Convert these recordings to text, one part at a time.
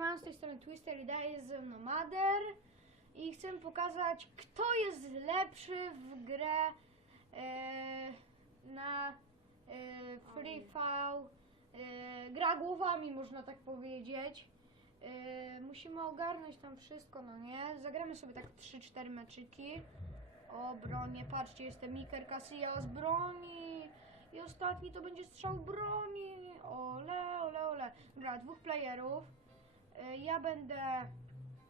Mam z tej strony Twister i daje ze mną Mader i chcę pokazać kto jest lepszy w grę e, na e, Free Fall. E, gra głowami można tak powiedzieć. E, musimy ogarnąć tam wszystko, no nie? Zagramy sobie tak 3-4 meczyki. O, bronie, patrzcie, jestem Miker Casilla z broni. I ostatni to będzie strzał broni. Ole, ole, ole. Dobra, dwóch playerów. E, Ja będę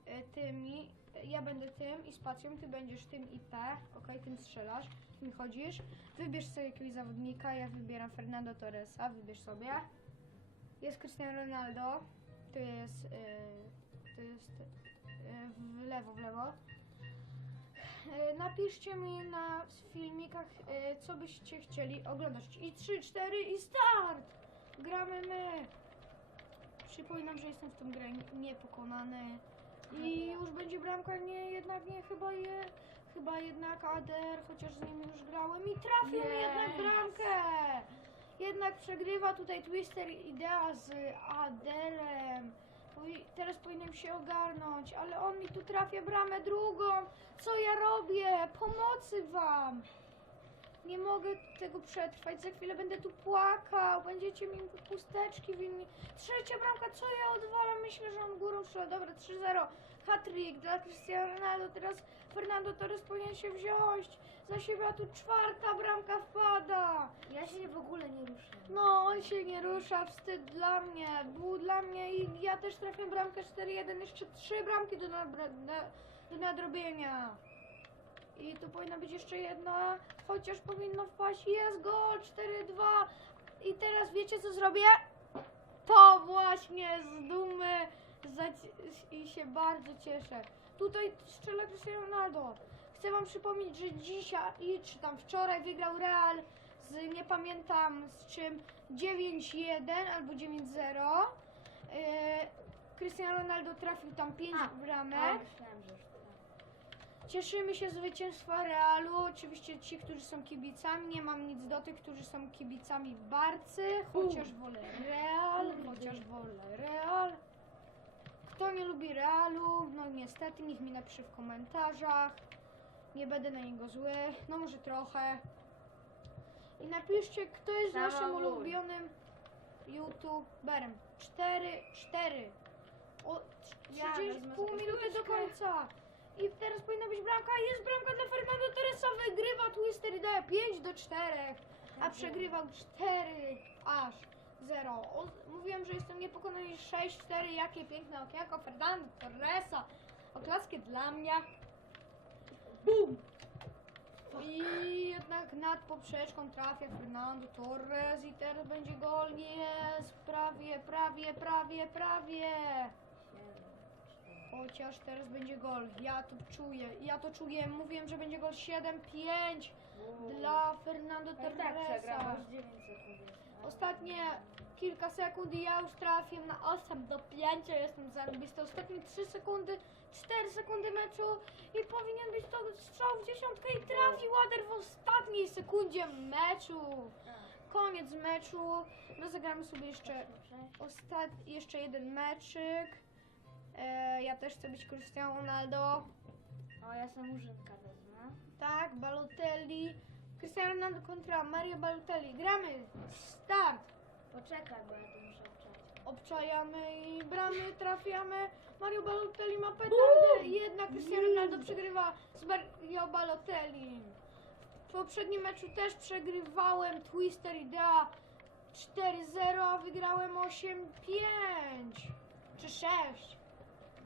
e, tymi, ja będę tym i spacją, ty będziesz tym i P, ok, tym strzelasz, tym chodzisz. Wybierz sobie jakiegoś zawodnika, ja wybieram Fernando Torresa, wybierz sobie. Jest Cristiano Ronaldo, to jest, e, to jest e, w lewo, w lewo. Napiszcie mi na filmikach, co byście chcieli oglądać. I 3, 4 i start! Gramy my! Przypominam, że jestem w tą grę niepokonany. I już będzie bramka, nie, jednak nie, chyba je, chyba jednak Ader, chociaż z nim już grałem i trafił mi jednak Yes. bramkę! Jednak przegrywa tutaj Twister Idea z Aderem. Powi- Teraz powinienem się ogarnąć, ale on mi tu trafia bramę drugą. Co ja robię? Pomocy wam! Nie mogę tego przetrwać, za chwilę będę tu płakał, będziecie mi pusteczki winni. Trzecia bramka, co ja odwalam? Myślę, że on górą strzela. Dobra, 3-0. Hat-trick dla Cristiano Ronaldo. Teraz Fernando Torres powinien się wziąć za siebie, a tu czwarta bramka wpada. Ja się w ogóle nie ruszę. No, on się nie rusza, wstyd dla mnie, był dla mnie i ja też trafię bramkę 4-1, jeszcze trzy bramki do, do nadrobienia. I tu powinna być jeszcze jedna, chociaż powinno wpaść, jest gol, 4-2. I teraz wiecie co zrobię? To właśnie z dumy i się bardzo cieszę. Tutaj strzela Cristiano Ronaldo. Chcę wam przypomnieć, że dzisiaj, i czy tam wczoraj wygrał Real z nie pamiętam z czym 9-1 albo 9-0. Yy, Cristiano Ronaldo trafił tam 5 A, bramek. A, myślałem, że tak. Cieszymy się z zwycięstwa Realu. Oczywiście ci, którzy są kibicami, nie mam nic do tych, którzy są kibicami Barcy, chociaż wolę Real, chociaż wolę Real. Kto nie lubi Realu, no niestety, niech mi napisze w komentarzach. Nie będę na niego zły, no może trochę. I napiszcie, kto jest Sama ból. ulubionym youtuberem. 4, 4. O, Ja 30 wezmę pół minuty do końca. I teraz powinna być bramka. Jest bramka dla Fernando Torresa. Wygrywa Twister i daje 5 do 4. A przegrywał 4 aż 0. O, mówiłem, że jestem niepokonany 6-4. Jakie piękne okienko Fernando Torresa. Oklaskie dla mnie. Bum! I jednak nad poprzeczką trafia Fernando Torres i teraz będzie gol. Jest prawie, prawie, prawie, prawie. Chociaż teraz będzie gol. Ja to czuję. Ja to czuję. Mówiłem, że będzie gol 7-5 dla Fernando Tak, tak, Torresa. już 9 sekund. jest, no. Ostatnie kilka sekund i ja już trafię na 8 do 5. Jestem zarobisty. Ostatnie 3 sekundy, 4 sekundy meczu i powinien być to strzał w dziesiątkę i trafi Łader w ostatniej sekundzie meczu. A, Koniec meczu. No zagramy sobie jeszcze. Ostat... jeszcze jeden meczyk. E, ja też chcę być Cristiano Ronaldo. O, ja sam murzynka wezmę. Tak, Balotelli. Cristiano Ronaldo kontra Mario Balotelli. Gramy. Start. Poczekaj, bo ja to muszę obczaić. Obczajamy i bramy, trafiamy. Mario Balotelli ma petardę. Jednak Cristiano Ronaldo przegrywa z Mario Balotelli. W poprzednim meczu też przegrywałem Twister Idea 4-0, a wygrałem 8-5. Czy 6.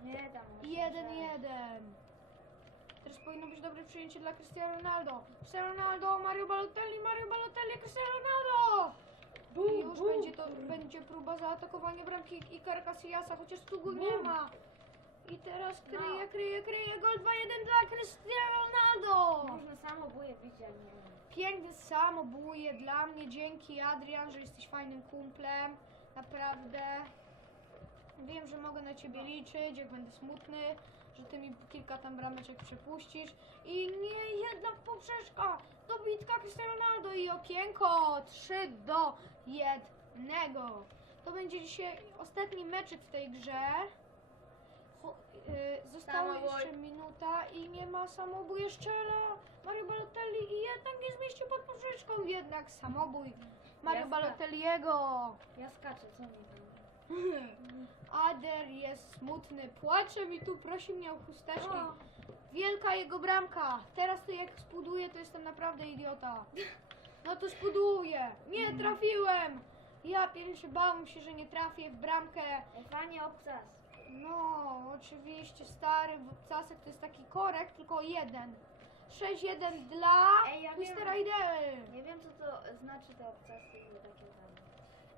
Nie, masz 1-1. Teraz powinno być dobre przyjęcie dla Cristiano Ronaldo. Cristiano Ronaldo, Mario Balotelli, Mario Balotelli, Cristiano Ronaldo! I już będzie to będzie próba zaatakowania bramki Ikara Casillasa, chociaż tu go nie Bum. ma. I teraz No. kryje, kryje, kryje. Gol 2-1 dla Cristiano Ronaldo! Można samobóje bić, a nie. Piękny samobój dla mnie. Dzięki Adrian, że jesteś fajnym kumplem. Naprawdę. Wiem, że mogę na ciebie liczyć, jak będę smutny, że ty mi kilka tam brameczek przepuścisz. I nie jedna poprzeczka. Dobitka Cristiano Ronaldo i okienko 3 do 1. To będzie dzisiaj ostatni meczek w tej grze. Cho- y, została Samobój. jeszcze minuta i nie ma samobój strzela Mario Balotelli i jednak nie zmieścił pod poprzeczką, jednak samobój Mario. Balotelliego. Ja skaczę, co mi? Ader jest smutny, płacze mi tu, prosi mnie o chusteczki. Wielka jego bramka. Teraz to jak spuduje, to jestem naprawdę idiota. No to spuduję. Nie trafiłem. Ja pierwszy bałem się, że nie trafię w bramkę. Fajnie obcas. No, oczywiście stary Wupcasek to jest taki korek, tylko jeden. 6-1 dla Ej, ja wiem. Idei. Nie wiem, co to znaczy te obcasy i takie tam.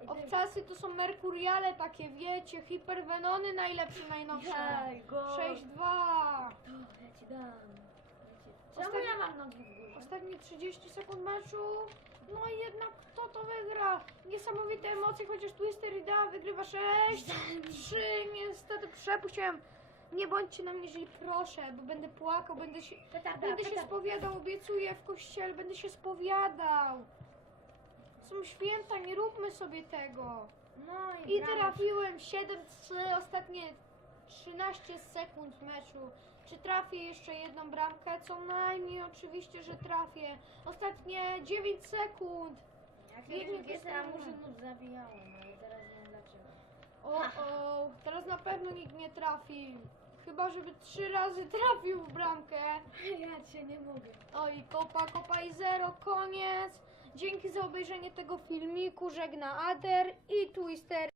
Obcasy to są Merkuriale takie, wiecie, hiperwenony najlepsze, najnowsze. Go. 6-2. To, ja ci dam. Czemu Ostatni- ja mam nogi w górze? Ostatnie 30 sekund meczu. No i jednak kto to wygra? Niesamowite emocje, chociaż Twister Idea wygrywa 6. 3. Niestety przepuściłem. Nie bądźcie na mnie źli, proszę, bo będę płakał, będę się, Petarda, będę się petarda. spowiadał, obiecuję w kościele, będę się spowiadał. Są święta, nie róbmy sobie tego. No i, I brawo. trafiłem 7-3, ostatnie 13 sekund meczu. Czy trafię jeszcze jedną bramkę? Co najmniej oczywiście, że trafię. Ostatnie 9 sekund. Ja GTA Krystiano. murzynów zabijałem, ale teraz nie wiem dlaczego. O, o, teraz na pewno nikt nie trafi. Chyba, żeby trzy razy trafił w bramkę. Ja cię nie mogę. Oj, kopa, kopa i zero, koniec. Dzięki za obejrzenie tego filmiku. Żegna Ader i Twister.